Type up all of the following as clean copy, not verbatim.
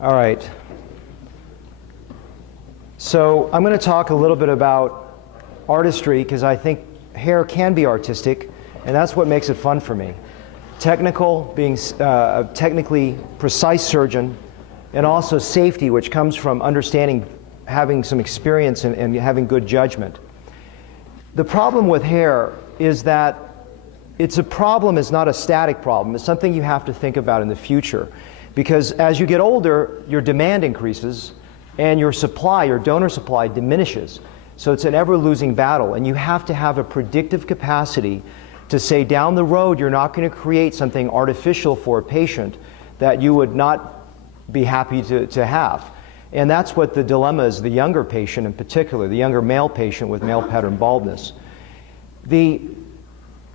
All right. So I'm going to talk a little bit about artistry because I think hair can be artistic, and that's what makes it fun for me. Technical, being a technically precise surgeon, and also safety, which comes from understanding, having some experience and having good judgment. The problem with hair is that it's not a static problem. It's something you have to think about in the future. Because as you get older, your demand increases and your supply, your donor supply, diminishes. So it's an ever-losing battle, and you have to have a predictive capacity to say down the road you're not going to create something artificial for a patient that you would not be happy to have. And that's what the dilemma is, the younger patient in particular, the younger male patient with male pattern baldness.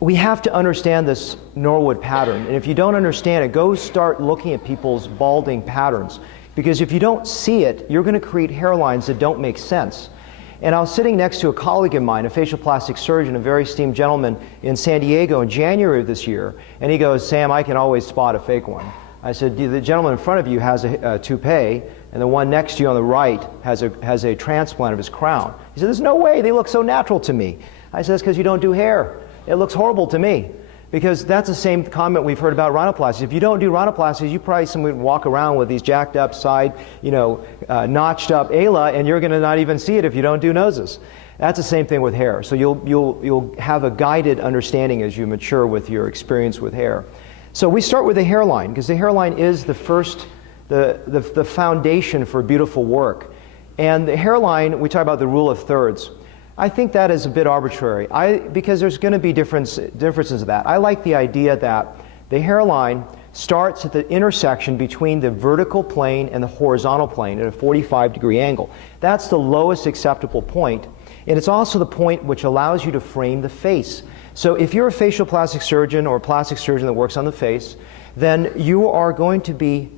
We have to understand this Norwood pattern, and if you don't understand it, go start looking at people's balding patterns, because if you don't see it, you're going to create hairlines that don't make sense. And I was sitting next to a colleague of mine, a facial plastic surgeon, a very esteemed gentleman in San Diego in January of this year, and he goes, "Sam, I can always spot a fake one." I said, "The gentleman in front of you has a toupee, and the one next to you on the right has a transplant of his crown." He said, "There's no way, they look so natural to me." I said, "It's because you don't do hair. It looks horrible to me." Because that's the same comment we've heard about rhinoplasty. If you don't do rhinoplasties, you probably somebody would walk around with these jacked up side, notched up ala, and you're going to not even see it if you don't do noses. That's the same thing with hair. So you'll have a guided understanding as you mature with your experience with hair. So we start with the hairline, because the hairline is the foundation for beautiful work. And the hairline, we talk about the rule of thirds. I think that is a bit arbitrary, because there's going to be differences of that. I like the idea that the hairline starts at the intersection between the vertical plane and the horizontal plane at a 45-degree angle. That's the lowest acceptable point, and it's also the point which allows you to frame the face. So if you're a facial plastic surgeon or a plastic surgeon that works on the face, then you are going to be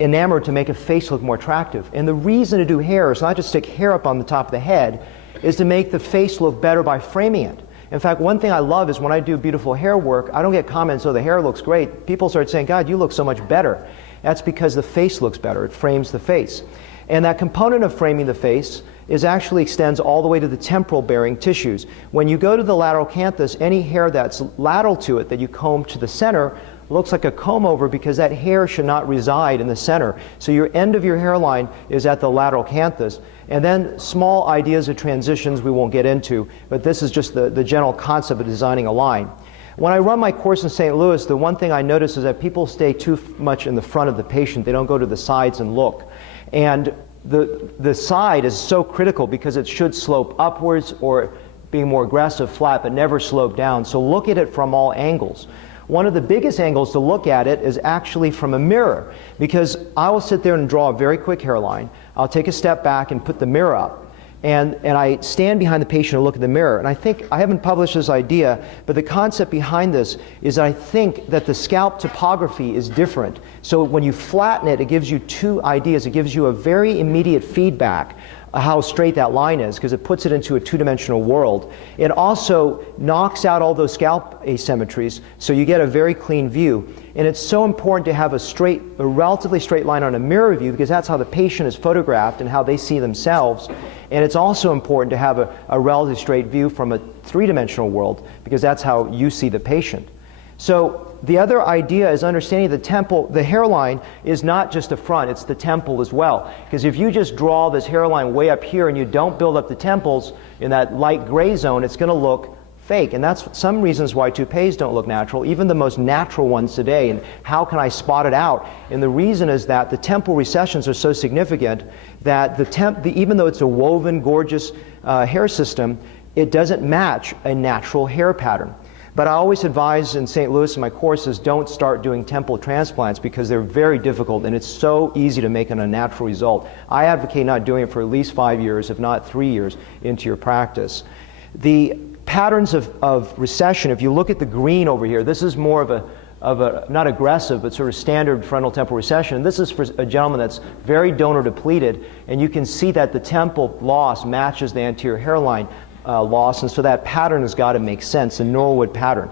enamored to make a face look more attractive. And the reason to do hair is not just stick hair up on the top of the head, is to make the face look better by framing it. In fact, one thing I love is when I do beautiful hair work, I don't get comments, "Oh, the hair looks great." People start saying, "God, you look so much better." That's because the face looks better. It frames the face. And that component of framing the face actually extends all the way to the temporal bearing tissues. When you go to the lateral canthus, any hair that's lateral to it that you comb to the center looks like a comb over, because that hair should not reside in the center. So your end of your hairline is at the lateral canthus. And then small ideas of transitions we won't get into, but this is just the general concept of designing a line. When I run my course in St. Louis, the one thing I notice is that people stay too much in the front of the patient. They don't go to the sides and look. And the side is so critical because it should slope upwards or being more aggressive, flat, but never slope down. So look at it from all angles. One of the biggest angles to look at it is actually from a mirror, because I will sit there and draw a very quick hairline. I'll take a step back and put the mirror up, and I stand behind the patient and look at the mirror. And I think, I haven't published this idea, but the concept behind this is I think that the scalp topography is different. So when you flatten it, it gives you two ideas. It gives you a very immediate feedback how straight that line is, because it puts it into a two-dimensional world. It also knocks out all those scalp asymmetries, so you get a very clean view. And it's so important to have a relatively straight line on a mirror view, because that's how the patient is photographed and how they see themselves. And it's also important to have a relatively straight view from a three-dimensional world, because that's how you see the patient. So the other idea is understanding the hairline is not just the front, it's the temple as well. Because if you just draw this hairline way up here and you don't build up the temples in that light gray zone, it's going to look fake. And that's some reasons why toupees don't look natural, even the most natural ones today. And how can I spot it out? And the reason is that the temple recessions are so significant that even though it's a woven, gorgeous hair system, it doesn't match a natural hair pattern. But I always advise in St. Louis in my courses, don't start doing temple transplants, because they're very difficult and it's so easy to make an unnatural result. I advocate not doing it for at least 5 years, if not 3 years into your practice. The patterns of recession, if you look at the green over here, this is more of a not aggressive, but sort of standard frontal temporal recession. And this is for a gentleman that's very donor depleted, and you can see that the temple loss matches the anterior hairline loss, and so that pattern has got to make sense, the Norwood pattern.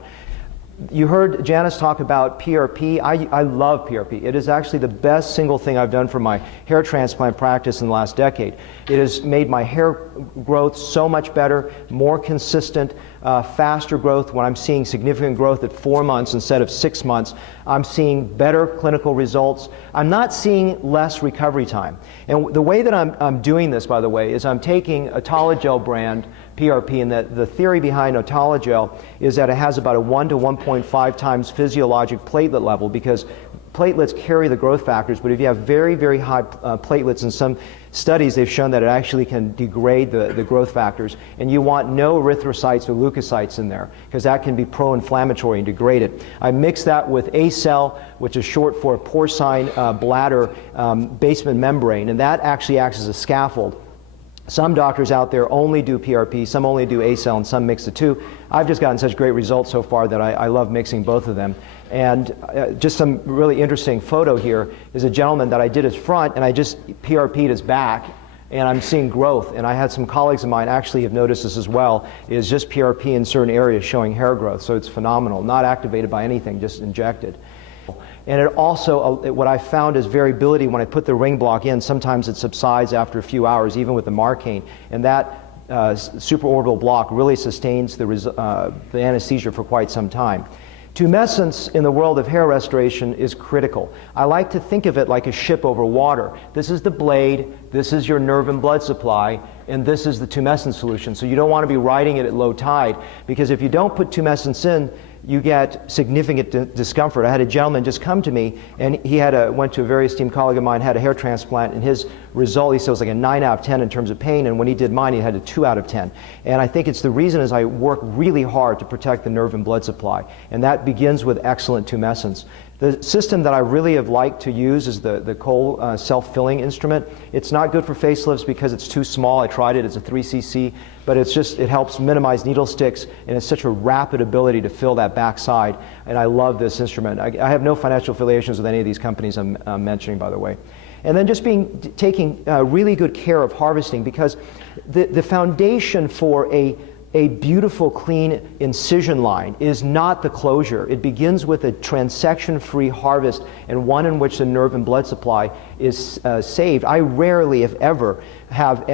You heard Janice talk about PRP. I love PRP. It is actually the best single thing I've done for my hair transplant practice in the last decade. It has made my hair growth so much better, more consistent, faster growth. When I'm seeing significant growth at 4 months instead of 6 months, I'm seeing better clinical results. I'm not seeing less recovery time. And the way that I'm doing this, by the way, is I'm taking Autologel brand PRP, and the theory behind Autologel is that it has about a 1 to 1.5 times physiologic platelet level, because platelets carry the growth factors, but if you have very, very high platelets, in some studies they've shown that it actually can degrade the growth factors, and you want no erythrocytes or leukocytes in there, because that can be pro-inflammatory and degrade it. I mix that with A-cell, which is short for porcine bladder basement membrane, and that actually acts as a scaffold. Some doctors out there only do PRP, some only do A-cell, and some mix the two. I've just gotten such great results so far that I love mixing both of them. And just some really interesting photo here is a gentleman that I did his front, and I just PRP'd his back, and I'm seeing growth. And I had some colleagues of mine actually have noticed this as well, is just PRP in certain areas showing hair growth. So it's phenomenal, not activated by anything, just injected. And it also, what I found is variability when I put the ring block in. Sometimes it subsides after a few hours, even with the Marcaine. And that supraorbital block really sustains the anesthesia for quite some time. Tumescence in the world of hair restoration is critical. I like to think of it like a ship over water. This is the blade, this is your nerve and blood supply, and this is the tumescence solution. So you don't want to be riding it at low tide, because if you don't put tumescence in, you get significant discomfort. I had a gentleman just come to me, and he went to a very esteemed colleague of mine, had a hair transplant, and his result, he said, was like a 9 out of 10 in terms of pain, and when he did mine, he had a 2 out of 10. And I think it's the reason is I work really hard to protect the nerve and blood supply, and that begins with excellent tumescence. The system that I really have liked to use is the Cole self-filling instrument. It's not good for facelifts because it's too small. I tried it, it's a 3cc, but it helps minimize needle sticks, and it's such a rapid ability to fill that backside, and I love this instrument. I have no financial affiliations with any of these companies I'm mentioning, by the way. And then just taking really good care of harvesting, because the foundation for a beautiful, clean incision line is not the closure. It begins with a transection-free harvest, and one in which the nerve and blood supply is saved. I rarely, if ever, have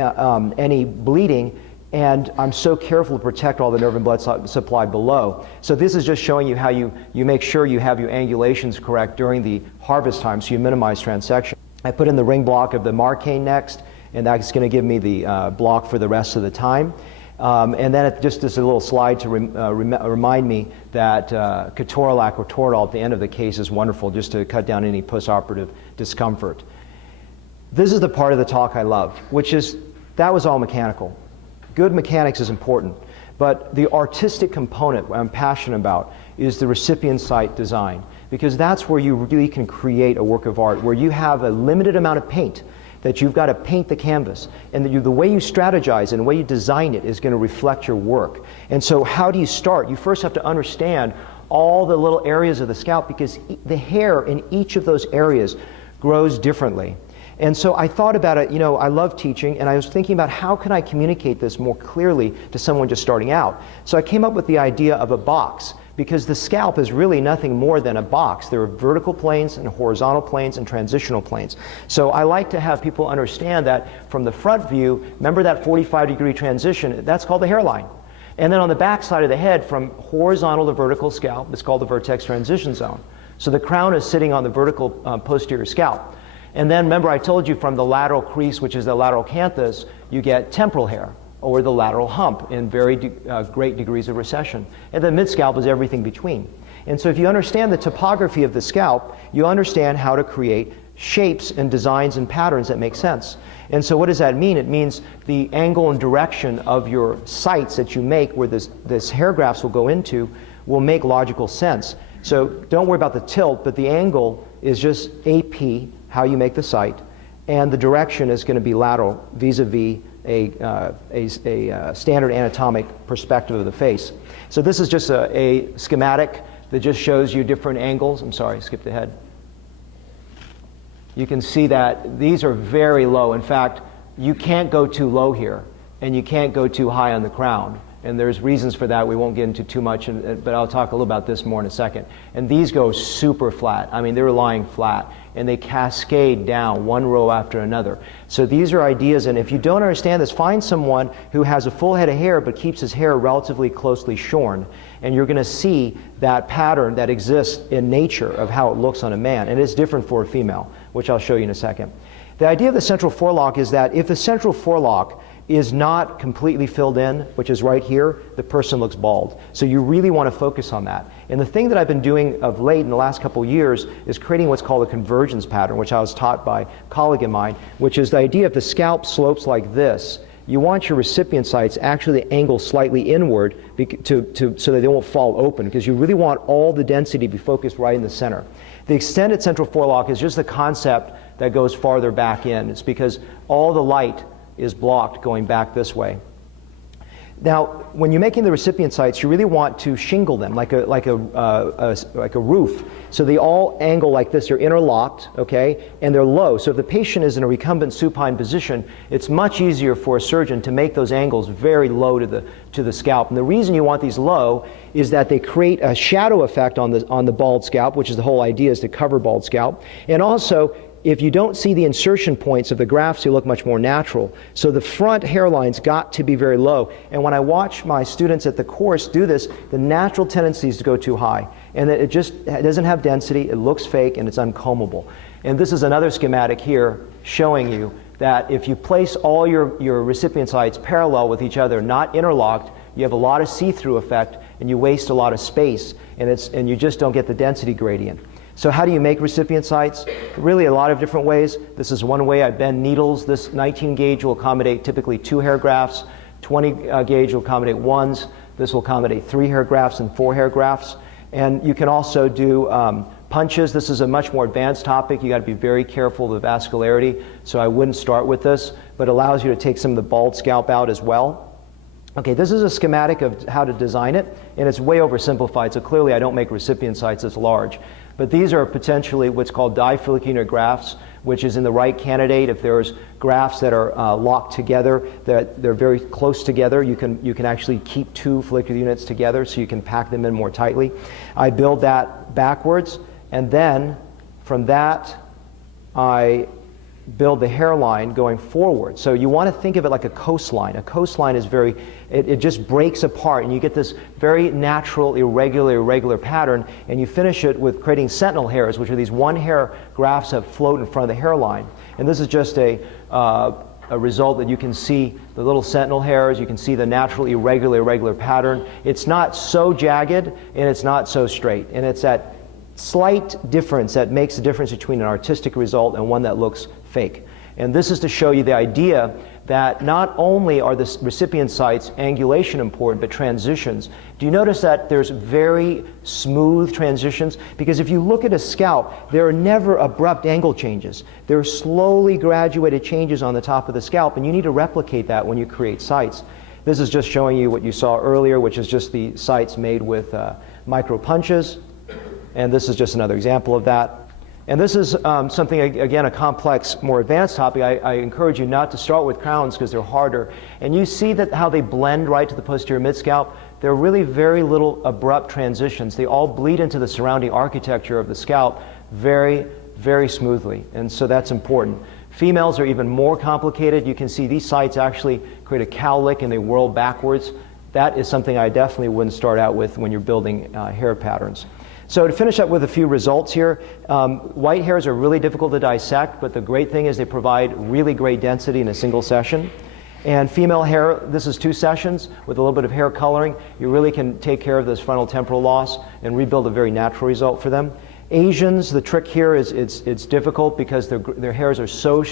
any bleeding, and I'm so careful to protect all the nerve and blood supply below. So this is just showing you how you make sure you have your angulations correct during the harvest time, so you minimize transection. I put in the ring block of the Marcaine next, and that's going to give me the block for the rest of the time. And then just as a little slide to remind me that ketorolac or Toradol at the end of the case is wonderful, just to cut down any postoperative discomfort. This is the part of the talk I love, which is, that was all mechanical. Good mechanics is important, but the artistic component I'm passionate about is the recipient site design, because that's where you really can create a work of art, where you have a limited amount of paint, that you've got to paint the canvas, and the way you strategize and the way you design it is going to reflect your work. And so how do you start? You first have to understand all the little areas of the scalp, because the hair in each of those areas grows differently. And so I thought about it, I love teaching, and I was thinking about how can I communicate this more clearly to someone just starting out. So I came up with the idea of a box, because the scalp is really nothing more than a box. There are vertical planes and horizontal planes and transitional planes. So I like to have people understand that from the front view, remember that 45-degree transition, that's called the hairline. And then on the back side of the head, from horizontal to vertical scalp, it's called the vertex transition zone. So the crown is sitting on the vertical posterior scalp. And then remember I told you from the lateral crease, which is the lateral canthus, you get temporal hair, or the lateral hump, in very great degrees of recession. And the mid-scalp is everything between. And so if you understand the topography of the scalp, you understand how to create shapes and designs and patterns that make sense. And so what does that mean? It means the angle and direction of your sites that you make, where this hair grafts will go into, will make logical sense. So don't worry about the tilt, but the angle is just AP, how you make the site, and the direction is going to be lateral vis-a-vis a standard anatomic perspective of the face. So this is just a schematic that just shows you different angles. I'm sorry, skipped ahead. You can see that these are very low. In fact, you can't go too low here, and you can't go too high on the crown. And there's reasons for that. We won't get into too much, but I'll talk a little about this more in a second. And these go super flat. I mean, they're lying flat, and they cascade down one row after another. So these are ideas, and if you don't understand this, find someone who has a full head of hair but keeps his hair relatively closely shorn, and you're going to see that pattern that exists in nature of how it looks on a man, and it's different for a female, which I'll show you in a second. The idea of the central forelock is that if the central forelock is not completely filled in, which is right here, the person looks bald. So you really want to focus on that. And the thing that I've been doing of late in the last couple of years is creating what's called a convergence pattern, which I was taught by a colleague of mine, which is the idea if the scalp slopes like this, you want your recipient sites actually angle slightly inward so that they won't fall open, because you really want all the density to be focused right in the center. The extended central forelock is just the concept that goes farther back in. It's because all the light is blocked going back this way. Now, when you're making the recipient sites, you really want to shingle them like a roof. So they all angle like this. They're interlocked, okay, and they're low. So if the patient is in a recumbent supine position, it's much easier for a surgeon to make those angles very low to the scalp. And the reason you want these low is that they create a shadow effect on the bald scalp, which is the whole idea, is to cover bald scalp. And also, if you don't see the insertion points of the grafts, you look much more natural. So the front hairline's got to be very low. And when I watch my students at the course do this, the natural tendency is to go too high. And it doesn't have density, it looks fake, and it's uncombable. And this is another schematic here showing you that if you place all your recipient sites parallel with each other, not interlocked, you have a lot of see-through effect, and you waste a lot of space, and you just don't get the density gradient. So how do you make recipient sites? Really a lot of different ways. This is one way. I bend needles. This 19 gauge will accommodate typically 2 hair grafts. 20 gauge will accommodate 1s. This will accommodate 3 hair grafts and 4 hair grafts. And you can also do punches. This is a much more advanced topic. You got to be very careful of the vascularity. So I wouldn't start with this, but it allows you to take some of the bald scalp out as well. Okay, this is a schematic of how to design it, and it's way oversimplified. So clearly I don't make recipient sites this large. But these are potentially what's called difollicular grafts, which is in the right candidate. If there's grafts that are locked together, that they're very close together, you can actually keep 2 follicular units together, so you can pack them in more tightly. I build that backwards, and then from that I build the hairline going forward. So you want to think of it like a coastline. A coastline is it just breaks apart, and you get this very natural, irregular pattern, and you finish it with creating sentinel hairs, which are these 1-hair grafts that float in front of the hairline. And this is just a result that you can see the little sentinel hairs, you can see the natural, irregular pattern. It's not so jagged, and it's not so straight, and it's that slight difference that makes the difference between an artistic result and one that looks fake. And this is to show you the idea that not only are the recipient sites angulation important, but transitions. Do you notice that there's very smooth transitions? Because if you look at a scalp, there are never abrupt angle changes. There are slowly graduated changes on the top of the scalp, and you need to replicate that when you create sites. This is just showing you what you saw earlier, which is just the sites made with micro punches. And this is just another example of that. And this is something, again, a complex, more advanced topic. I encourage you not to start with crowns because they're harder. And you see that how they blend right to the posterior mid-scalp. There are really very little abrupt transitions. They all bleed into the surrounding architecture of the scalp very, very smoothly. And so that's important. Females are even more complicated. You can see these sites actually create a cowlick and they whirl backwards. That is something I definitely wouldn't start out with when you're building hair patterns. So to finish up with a few results here, white hairs are really difficult to dissect, but the great thing is they provide really great density in a single session. And female hair, this is 2 sessions with a little bit of hair coloring. You really can take care of this frontal temporal loss and rebuild a very natural result for them. Asians, the trick here is it's difficult because their hairs are so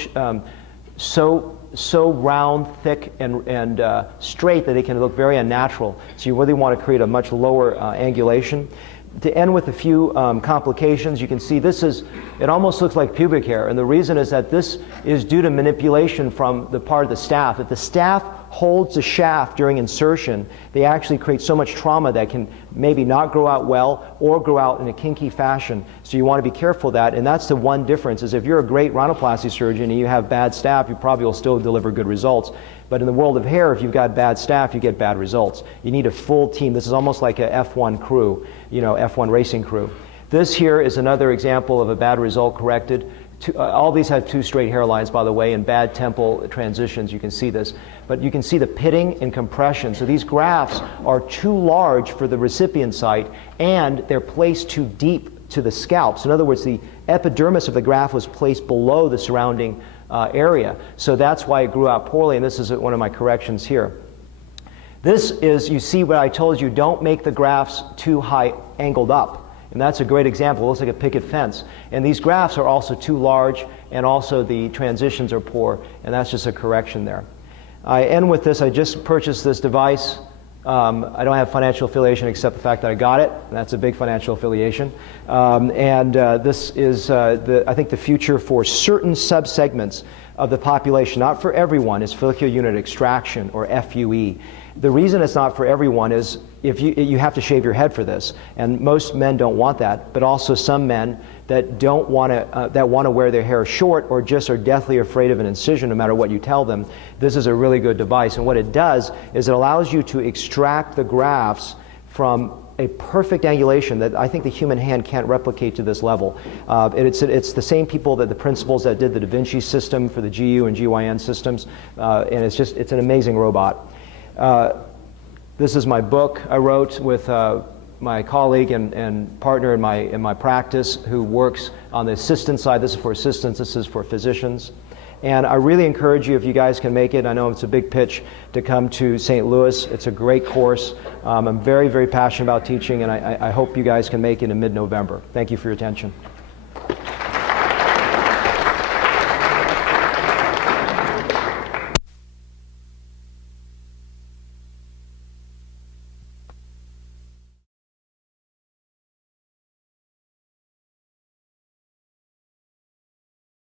round, thick, and straight that they can look very unnatural. So you really want to create a much lower angulation. To end with a few complications, you can see it almost looks like pubic hair, and the reason is that this is due to manipulation from the part of the staff. If the staff holds the shaft during insertion, they actually create so much trauma that can maybe not grow out well or grow out in a kinky fashion. So you want to be careful of that, and that's the one difference, is if you're a great rhinoplasty surgeon and you have bad staff, you probably will still deliver good results. But in the world of hair, if you've got bad staff, you get bad results. You need a full team. This is almost like a F1 crew, F1 racing crew. This here is another example of a bad result corrected. All these have 2 straight hairlines, by the way, and bad temple transitions. You can see this. But you can see the pitting and compression. So these grafts are too large for the recipient site, and they're placed too deep to the scalp. So in other words, the epidermis of the graft was placed below the surrounding area. So that's why it grew out poorly, and this is one of my corrections here. This is, you see what I told you, don't make the grafts too high angled up. And that's a great example. It looks like a picket fence. And these grafts are also too large, and also the transitions are poor, and that's just a correction there. I end with this. I just purchased this device. I don't have financial affiliation except the fact that I got it, and that's a big financial affiliation. This is, I think, the future for certain subsegments of the population. Not for everyone is follicular unit extraction, or FUE. The reason it's not for everyone is if you have to shave your head for this, and most men don't want that, but also some men that don't want to wear their hair short, or just are deathly afraid of an incision no matter what you tell them. This is a really good device, and what it does is it allows you to extract the grafts from a perfect angulation that I think the human hand can't replicate to this level. It's the same people, the principals that did the Da Vinci system for the GU and GYN systems, and it's an amazing robot. This is my book I wrote with my colleague and partner in my practice who works on the assistant side. This is for assistants, this is for physicians. And I really encourage you, if you guys can make it, I know it's a big pitch, to come to St. Louis. It's a great course. I'm very, very passionate about teaching, and I hope you guys can make it in mid-November. Thank you for your attention.